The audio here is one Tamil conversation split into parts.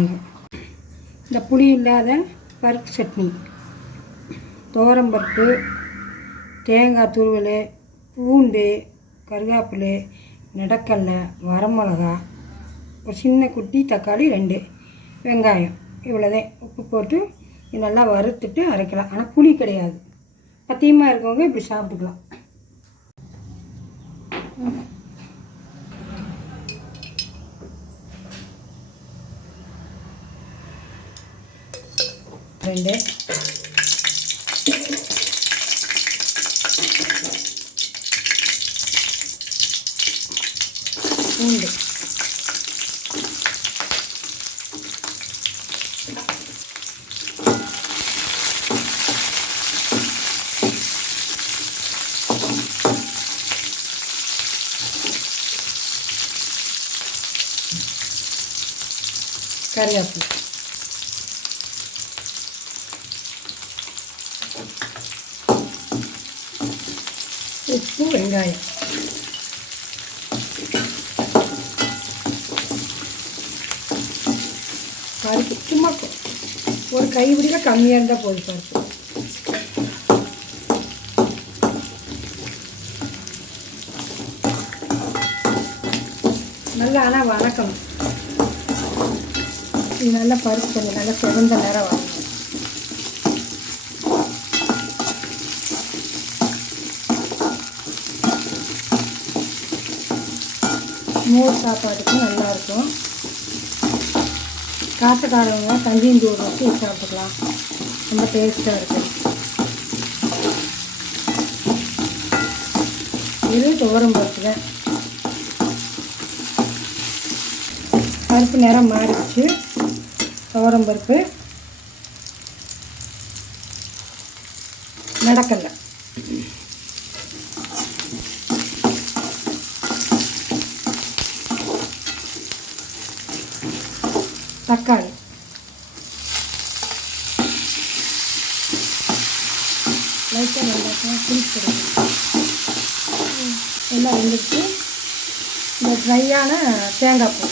வலைக்கம் இந்த புளி இல்லாத பருப்பு சட்னி துவரம்பருப்பு தேங்காய் துருவல் பூண்டு கருவேப்பிலை நடக்கடலை வரமிளகா ஒரு சின்ன குட்டி தக்காளி ரெண்டு வெங்காயம் இவ்வளோதான் உப்பு போட்டு இது நல்லா வறுத்துட்டு அரைக்கலாம். ஆனால் புளி கிடையாது. பத்தியமாக இருக்கவங்க இப்படி சாப்பிட்டுக்கலாம். ரெண்டு பூண்டு கறிவேப்பிலை உப்பு வெங்காயம். பருப்பு சும்மா ஒரு கைப்பிடியில் கம்மியாக இருந்தால் போதும் பருப்பு. நல்லா ஆனால் வணக்கம் இது நல்லா பருப்பு கொஞ்சம் நல்லா சிறந்த நேரம் வரும் மோர் சாப்பாட்டுக்கும் நல்லாயிருக்கும். காட்டுக்காரவங்க கஞ்சியஞ்சோறு வச்சு சாப்பிட்டுக்கலாம். ரொம்ப டேஸ்ட்டாக இருக்கும் இது துவரம் பருப்பு தான். பருப்பு நேரம் மாறிடுச்சு. துவரம் பருப்பு. நடக்கலை தக்காளி. லைட்டாக வெங்காயம் புளிச்சிருக்கு எல்லாம் வந்துட்டு இந்த ட்ரையான தேங்காய் பூ.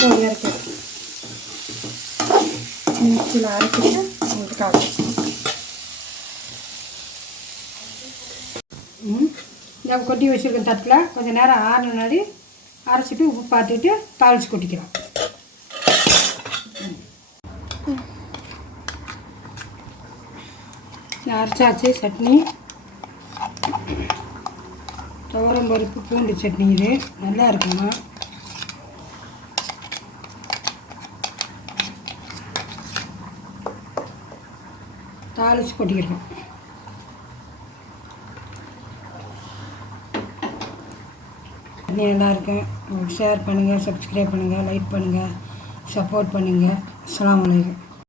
போய் மிக்சியில் அரைச்சிட்டு உங்களுக்கு காட்டும் ம் கொட்டி வச்சுருக்க தட்டில் கொஞ்சம் நேரம் ஆறு முன்னாடி அரைச்சிட்டு உப்பு பார்த்துட்டு தாளிச்சு கொட்டிக்கிறோம் அரைச்சாச்சு சட்னி துவரம் பருப்பு பூண்டு சட்னி இது நல்லா இருக்குமா? தாளிச்சு கொட்டிக்கிறோம் சட்னி நல்லா ஷேர் பண்ணுங்கள் சப்ஸ்கிரைப் பண்ணுங்கள் லைக் பண்ணுங்கள் சப்போர்ட் பண்ணுங்கள் அஸ்லாம் வலைக்கம்